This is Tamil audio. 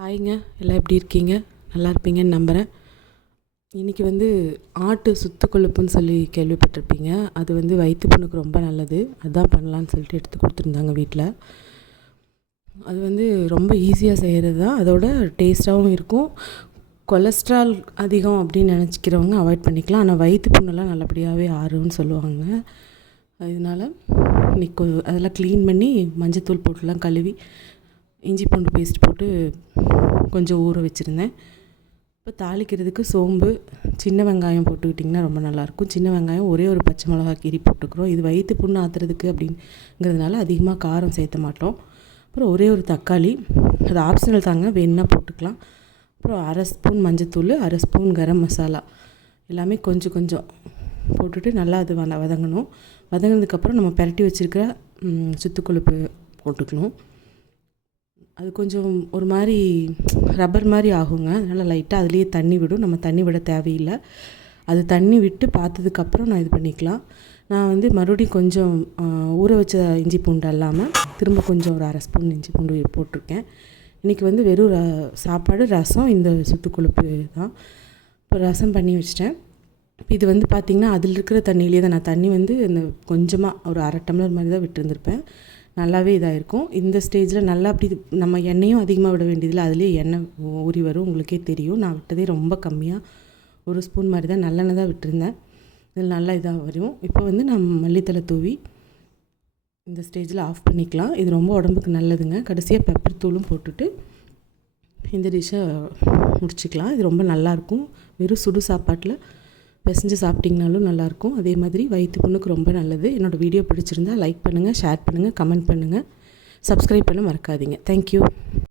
ஹாய்ங்க, எல்லாம் எப்படி இருக்கீங்க? நல்லா இருப்பீங்கன்னு நம்புகிறேன். இன்றைக்கி ஆட்டு சுத்து கொழுப்புன்னு சொல்லி கேள்விப்பட்டிருப்பீங்க. அது வயிற்று புண்ணுக்கு ரொம்ப நல்லது. அதுதான் பண்ணலான்னு சொல்லிட்டு எடுத்து கொடுத்துருந்தாங்க வீட்டில். அது ரொம்ப ஈஸியாக செய்கிறது தான். அதோட டேஸ்ட்டாகவும் இருக்கும். கொலஸ்ட்ரால் அதிகம் அப்படின்னு நினச்சிக்கிறவங்க அவாய்ட் பண்ணிக்கலாம். ஆனால் வயிற்று புண்ணெல்லாம் நல்லபடியாகவே ஆறும்னு சொல்லுவாங்க. அதனால் இன்றைக்கி அதெல்லாம் க்ளீன் பண்ணி மஞ்சத்தூள் போட்டுலாம் கழுவி இஞ்சி பூண்டு பேஸ்ட் போட்டு கொஞ்சம் ஊற வச்சுருந்தேன். இப்போ தாளிக்கிறதுக்கு சோம்பு, சின்ன வெங்காயம் போட்டுக்கிட்டிங்கன்னா ரொம்ப நல்லாயிருக்கும். சின்ன வெங்காயம், ஒரே ஒரு பச்சை மிளகா கீரி போட்டுக்கிறோம். இது வயிற்று புண்ணு ஆற்றுறதுக்கு அப்படிங்கிறதுனால அதிகமாக காரம் சேர்த்த மாட்டோம். அப்புறம் ஒரே ஒரு தக்காளி, அது ஆப்ஷனல் தாங்க, வேணுன்னா போட்டுக்கலாம். அப்புறம் அரை ஸ்பூன் மஞ்சத்தூள், அரை ஸ்பூன் கரம் மசாலா எல்லாமே கொஞ்சம் கொஞ்சம் போட்டுட்டு நல்லா அது வதங்கணும். வதங்கினதுக்கப்புறம் நம்ம பெரட்டி வச்சுருக்கிற சுத்துக்கொழுப்பு போட்டுக்கணும். அது கொஞ்சம் ஒரு மாதிரி ரப்பர் மாதிரி ஆகுங்க. அதனால் லைட்டாக அதுலேயே தண்ணி விடும். நம்ம தண்ணி விட தேவையில்லை. அது தண்ணி விட்டு பார்த்ததுக்கப்புறம் நான் இது பண்ணிக்கலாம். நான் மறுபடியும் கொஞ்சம் ஊற வச்ச இஞ்சி பூண்டு இல்லாமல் திரும்ப கொஞ்சம் ஒரு அரை ஸ்பூன் இஞ்சி பூண்டு போட்டிருக்கேன். இன்றைக்கி வெறும் சாப்பாடு, ரசம், இந்த சுத்துக்கொழுப்பு தான். இப்போ ரசம் பண்ணி வச்சிட்டேன். இப்போ இது பார்த்திங்கன்னா அதில் இருக்கிற தண்ணியிலே தான் நான் தண்ணி இந்த கொஞ்சமாக ஒரு அரை டம்ளர் மாதிரி தான் விட்டுருந்துருப்பேன். நல்லாவே இதாக இருக்கும். இந்த ஸ்டேஜில் நல்லா அப்படி நம்ம எண்ணெயும் அதிகமாக விட வேண்டியதில்லை. அதுலேயே எண்ணெய் ஊறி வரும், உங்களுக்கே தெரியும். நான் விட்டதே ரொம்ப கம்மியாக, ஒரு ஸ்பூன் மாதிரி தான் நல்லெண்ணெய் தான் விட்டுருந்தேன். இதில் நல்லா இதாக வரும். இப்போ நான் மல்லித்தலை தூவி இந்த ஸ்டேஜில் ஆஃப் பண்ணிக்கலாம். இது ரொம்ப உடம்புக்கு நல்லதுங்க. கடைசியாக பெப்பர் தூளும் போட்டுட்டு இந்த டிஷ்ஷை முடிச்சிக்கலாம். இது ரொம்ப நல்லாயிருக்கும். வெறும் சுடு சாப்பாட்டில் பிசைஞ்சு சாப்பிட்டிங்கனாலும் நல்லாயிருக்கும். அதே மாதிரி வயிற்று புண்ணுக்கு ரொம்ப நல்லது. என்னோடய வீடியோ பிடிச்சிருந்தால் லைக் பண்ணுங்கள், ஷேர் பண்ணுங்கள், கமெண்ட் பண்ணுங்கள், சப்ஸ்கிரைப் பண்ண மறக்காதீங்க. தேங்க்யூ.